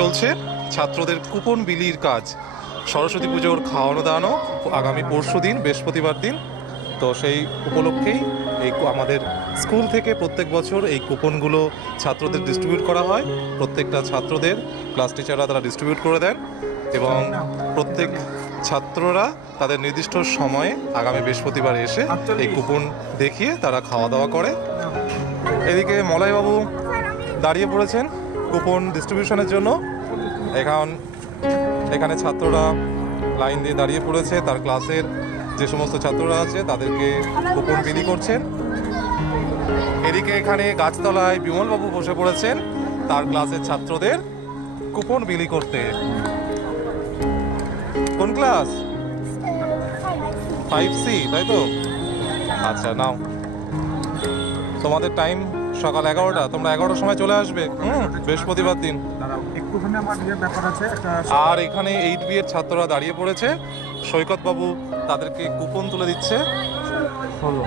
চলছে। ছাত্রদের কুপন বিলির কাজ। সরস্বতী পুজোর খাওয়ানো দাওয়ানো আগামী পরশু দিন, বৃহস্পতিবার দিন। তো সেই উপলক্ষেই এই আমাদের স্কুল থেকে প্রত্যেক বছর এই কুপনগুলো ছাত্রদের ডিস্ট্রিবিউট করা হয়। প্রত্যেকটা ছাত্রদের ক্লাস টিচাররা তারা ডিস্ট্রিবিউট করে দেন এবং প্রত্যেক ছাত্ররা তাদের নির্দিষ্ট সময়ে আগামী বৃহস্পতিবার এসে এই কুপন দেখিয়ে তারা খাওয়া দাওয়া করে। এদিকে মলয়বাবু দাঁড়িয়ে পড়েছেন। কুপন ডিস্ট্রিবিউশনের জন্য। এখন এখানে ছাত্ররা লাইন দিয়ে দাঁড়িয়ে পড়েছে, তার ক্লাসের যে সমস্ত ছাত্ররা আছে, তাদেরকে কুপন বিলি করছেন। এদিকে এখানে গাছতলায় বিমলবাবু বসে পড়েছেন, তার ক্লাসের ছাত্রদের কুপন বিলি করতে। কোন ক্লাস? ফাইভ সি তাই তো? আচ্ছা নাও। তোমাদের টাইম সকাল এগারোটা তোমরা এগারোটার সময় চলে আসবে। হুম বৃহস্পতিবার দিন। ইয়ে ব্যাপার আছে একটা আর এখানে এইট বি এর ছাত্ররা দাঁড়িয়ে পড়েছে। সৈকত বাবু তাদেরকে কুপন তুলে দিচ্ছে। হলো।